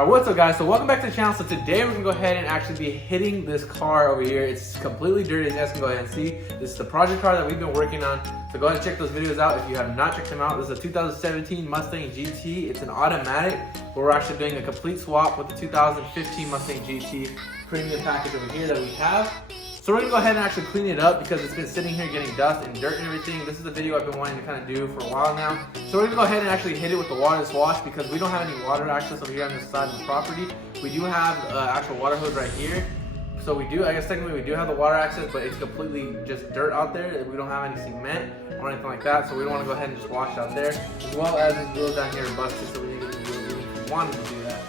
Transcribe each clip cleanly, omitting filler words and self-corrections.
Alright, what's up guys? So welcome back to the channel. So today we're gonna go ahead and actually be hitting this car over here. It's completely dirty, as you guys can go ahead and see. This is the project car that we've been working on. So go ahead and check those videos out if you have not checked them out. This is a 2017 Mustang GT. It's an automatic, but we're actually doing a complete swap with the 2015 Mustang GT premium package over here that we have. So we're gonna go ahead and actually clean it up because it's been sitting here getting dust and dirt and everything. This is a video I've been wanting to kind of do for a while now. So we're gonna go ahead and actually hit it with the waterless wash because we don't have any water access over here on this side of the property. We do have actual water hose right here. So we do, I guess technically we do have the water access, but it's completely just dirt out there. We don't have any cement or anything like that. So we don't wanna go ahead and just wash out there. As well as this wheel down here are busted, so we didn't even do it if we wanted to do that.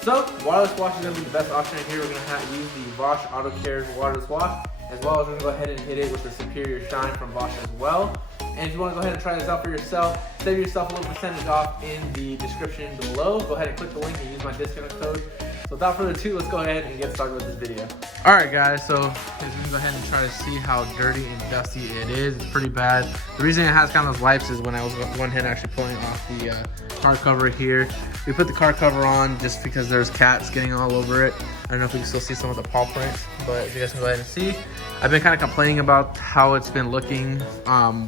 So waterless wash is gonna be the best option right here. We're gonna use the VVashAutoCare waterless wash. As well as we're gonna go ahead and hit it with the Superior Shine from Bosch as well. And if you wanna go ahead and try this out for yourself, save yourself a little percentage off in the description below. Go ahead and click the link and use my discount code. So without further ado, let's go ahead and get started with this video. All right guys, so we're gonna go ahead and try to see how dirty and dusty it is. It's pretty bad. The reason it has kind of those wipes is when I was one hand actually pulling off the car cover here. We put the car cover on just because there's cats getting all over it. I don't know if we can still see some of the paw prints, but if you guys can go ahead and see, I've been kind of complaining about how it's been looking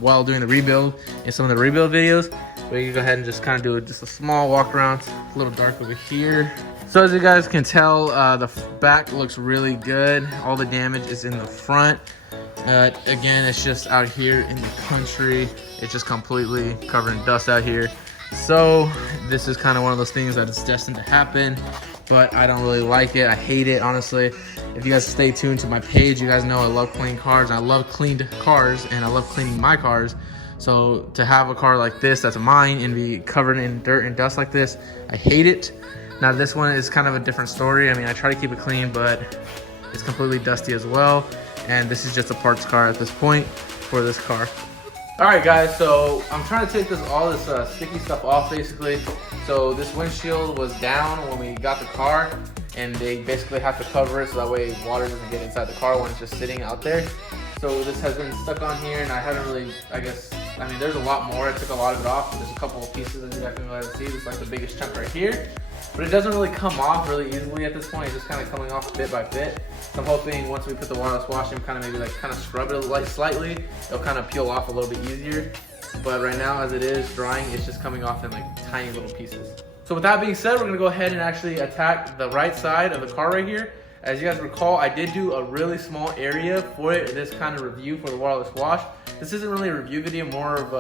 while doing the rebuild in some of the rebuild videos. But you can go ahead and just kind of do just a small walk around. It's a little dark over here. So as you guys can tell, the back looks really good. All the damage is in the front. Again, it's just out here in the country. It's just completely covered in dust out here. So this is kind of one of those things that is destined to happen, but I don't really like it. I hate it, honestly. If you guys stay tuned to my page, you guys know I love clean cars. I love cleaned cars, and I love cleaning my cars. So to have a car like this that's mine and be covered in dirt and dust like this, I hate it. Now this one is kind of a different story. I mean, I try to keep it clean, but it's completely dusty as well. And this is just a parts car at this point for this car. All right guys, so I'm trying to take all this sticky stuff off basically. So this windshield was down when we got the car, and they basically have to cover it so that way water doesn't get inside the car when it's just sitting out there. So this has been stuck on here, and I haven't really, I mean there's a lot more. I took a lot of it off, but there's a couple of pieces that you guys can go ahead and see. This is like the biggest chunk right here. But it doesn't really come off really easily at this point. It's just kind of coming off bit by bit. So I'm hoping once we put the waterless wash in, kind of maybe like kind of scrub it like slightly, it'll kind of peel off a little bit easier. But right now, as it is drying, it's just coming off in like tiny little pieces. So with that being said, we're gonna go ahead and actually attack the right side of the car right here. As you guys recall, I did do a really small area for it, this kind of review for the waterless wash. This isn't really a review video, more of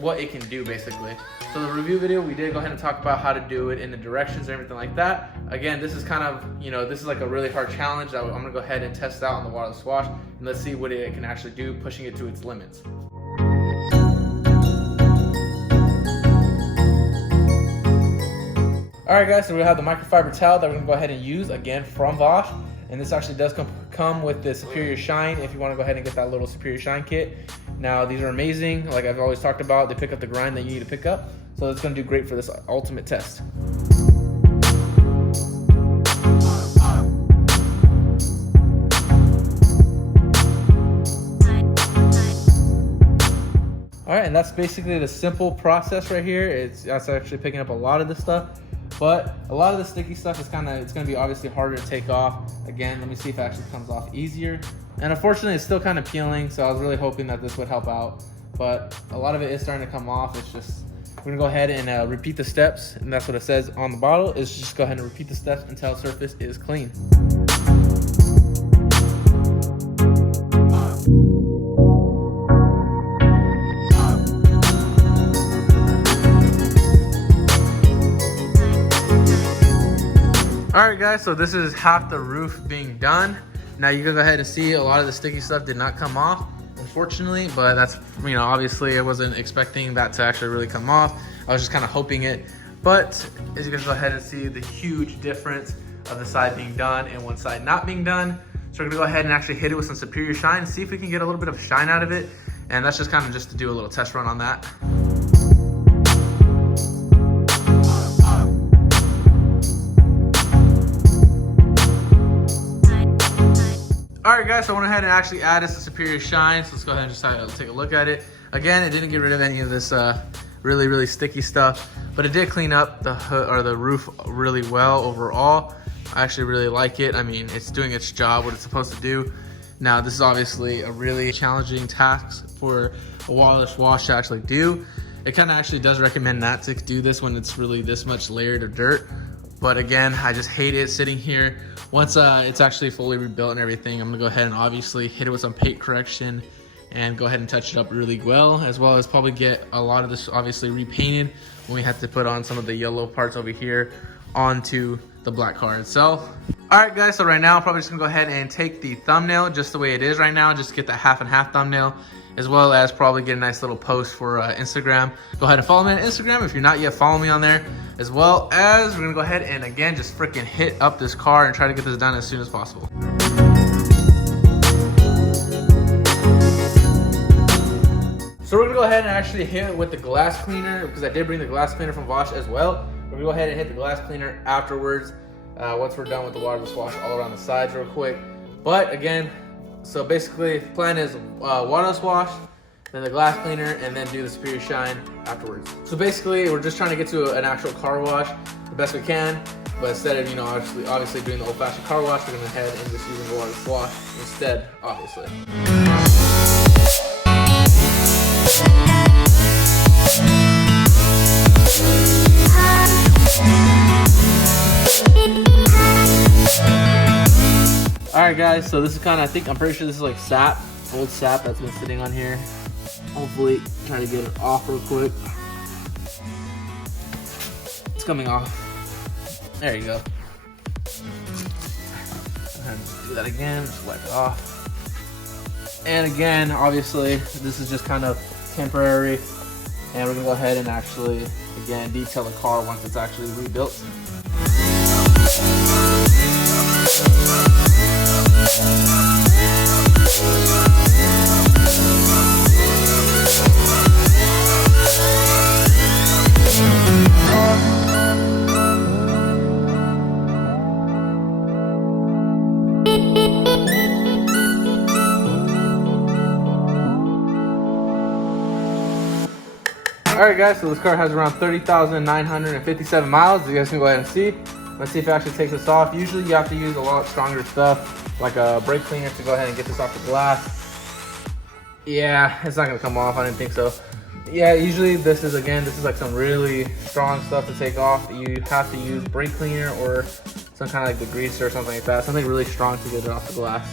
what it can do basically. So the review video, we did go ahead and talk about how to do it in the directions and everything like that. Again, this is kind of, this is like a really hard challenge that I'm gonna go ahead and test out on the waterless wash, and let's see what it can actually do, pushing it to its limits. All right guys, so we have the microfiber towel that we're gonna go ahead and use, again, from Bosch. And this actually does come with the Superior Shine if you wanna go ahead and get that little Superior Shine kit. Now, these are amazing. Like I've always talked about, they pick up the grind that you need to pick up. So it's gonna do great for this ultimate test. All right, and that's basically the simple process right here. That's actually picking up a lot of this stuff. But a lot of the sticky stuff is it's gonna be obviously harder to take off. Again, let me see if it actually comes off easier. And unfortunately, it's still kind of peeling, so I was really hoping that this would help out. But a lot of it is starting to come off. It's just, we're gonna go ahead and repeat the steps, and that's what it says on the bottle, is just go ahead and repeat the steps until the surface is clean. All right guys, so this is half the roof being done. Now you can go ahead and see a lot of the sticky stuff did not come off, unfortunately, but that's, obviously I wasn't expecting that to actually really come off. I was just kind of hoping it. But as you can go ahead and see the huge difference of the side being done and one side not being done. So we're gonna go ahead and actually hit it with some Superior Shine and see if we can get a little bit of shine out of it. And that's just kind of just to do a little test run on that. All right guys, so I went ahead and actually added some Superior Shine. So let's go ahead and just take a look at it. Again, it didn't get rid of any of this really sticky stuff. But it did clean up the hood or the roof really well overall. I actually really like it. I mean, it's doing its job, what it's supposed to do. Now, this is obviously a really challenging task for a waterless wash to actually do. It kind of actually does recommend not to do this when it's really this much layered of dirt. But again, I just hate it sitting here. Once it's actually fully rebuilt and everything, I'm gonna go ahead and obviously hit it with some paint correction and go ahead and touch it up really well as probably get a lot of this obviously repainted when we have to put on some of the yellow parts over here onto the black car itself. All right guys, so right now I'm probably just gonna go ahead and take the thumbnail just the way it is right now, just get the half and half thumbnail, as well as probably get a nice little post for Instagram. Go ahead and follow me on Instagram if you're not yet, follow me on there, as well as we're gonna go ahead and again just freaking hit up this car and try to get this done as soon as possible. So we're gonna go ahead and actually hit it with the glass cleaner, because I did bring the glass cleaner from Vash as well. We're gonna go ahead and hit the glass cleaner afterwards, once we're done with the waterless wash all around the sides real quick. But again, so basically the plan is waterless wash, then the glass cleaner, and then do the Superior Shine afterwards. So basically we're just trying to get to an actual car wash the best we can, but instead of, you know, obviously doing the old-fashioned car wash, we're gonna head and just using the waterless wash instead, obviously. Alright guys, so this is kind of, I'm pretty sure this is like sap, old sap that's been sitting on here. Hopefully, try to get it off real quick. It's coming off. There you go. Go ahead and do that again, just wipe it off. And again, obviously, this is just kind of temporary. And we're gonna go ahead and actually, again, detail the car once it's actually rebuilt. Alright guys, so this car has around 30,957 miles. You guys can go ahead and see. Let's see if it actually takes this off. Usually you have to use a lot stronger stuff, like a brake cleaner, to go ahead and get this off the glass. Yeah, it's not gonna come off, I didn't think so. Yeah, usually this is like some really strong stuff to take off. You have to use brake cleaner or some kind of like degreaser or something like that. Something really strong to get it off the glass.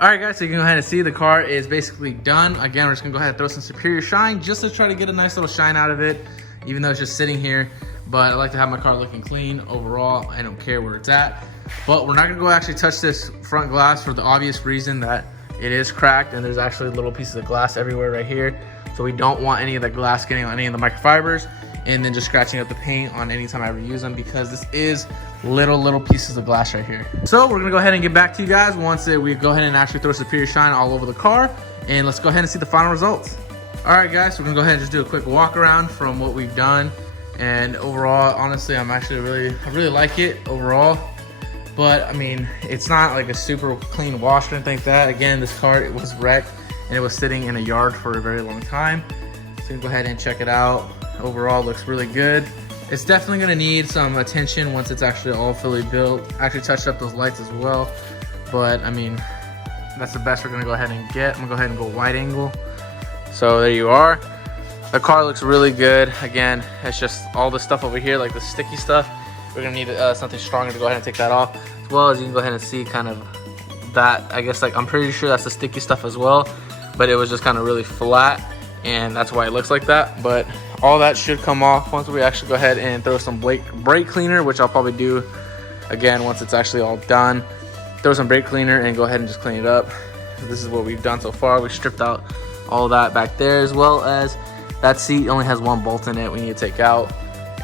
Alright guys, so you can go ahead and see the car is basically done. Again, we're just gonna go ahead and throw some Superior Shine just to try to get a nice little shine out of it, even though it's just sitting here. But I like to have my car looking clean overall. I don't care where it's at. But we're not gonna go actually touch this front glass for the obvious reason that it is cracked and there's actually little pieces of glass everywhere right here. So we don't want any of the glass getting on any of the microfibers and then just scratching up the paint on any time I ever use them, because this is little pieces of glass right here. So we're gonna go ahead and get back to you guys once we go ahead and actually throw Superior Shine all over the car, and let's go ahead and see the final results. All right guys, so we're gonna go ahead and just do a quick walk around from what we've done. And overall, honestly, I really like it overall. But I mean, it's not like a super clean wash or anything like that. Again, this car, it was wrecked and it was sitting in a yard for a very long time. So you can go ahead and check it out. Overall, looks really good. It's definitely gonna need some attention once it's actually all fully built. I actually touched up those lights as well. But I mean, that's the best we're gonna go ahead and get. I'm gonna go ahead and go wide angle. So there you are. The car looks really good. Again, it's just all the stuff over here, like the sticky stuff. We're gonna need something stronger to go ahead and take that off. As well as you can go ahead and see kind of that, I guess, like I'm pretty sure that's the sticky stuff as well, but it was just kind of really flat and that's why it looks like that. But all that should come off once we actually go ahead and throw some brake cleaner, which I'll probably do again once it's actually all done. Throw some brake cleaner and go ahead and just clean it up. This is what we've done so far. We stripped out all that back there, as well as that seat only has one bolt in it we need to take out.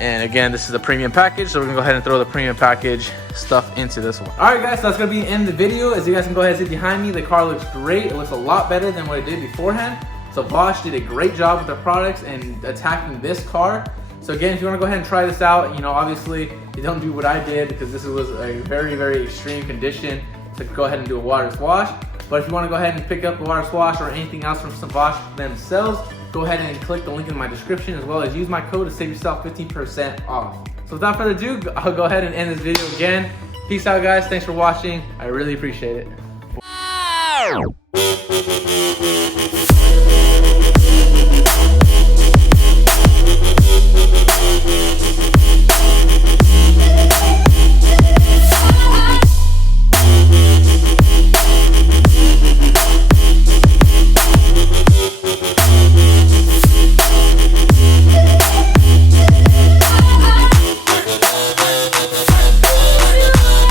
And again, this is the premium package, so we're gonna go ahead and throw the premium package stuff into this one. All right guys, so that's gonna be the end of the video. As you guys can go ahead and see behind me, the car looks great. It looks a lot better than what it did beforehand. So Vash did a great job with their products and attacking this car. So again, if you want to go ahead and try this out, you know, obviously you don't do what I did because this was a very, very extreme condition to go ahead and do a waterless wash. But if you want to go ahead and pick up the waterless wash or anything else from VVash themselves, go ahead and click the link in my description, as well as use my code to save yourself 15% off. So without further ado, I'll go ahead and end this video again. Peace out, guys. Thanks for watching. I really appreciate it.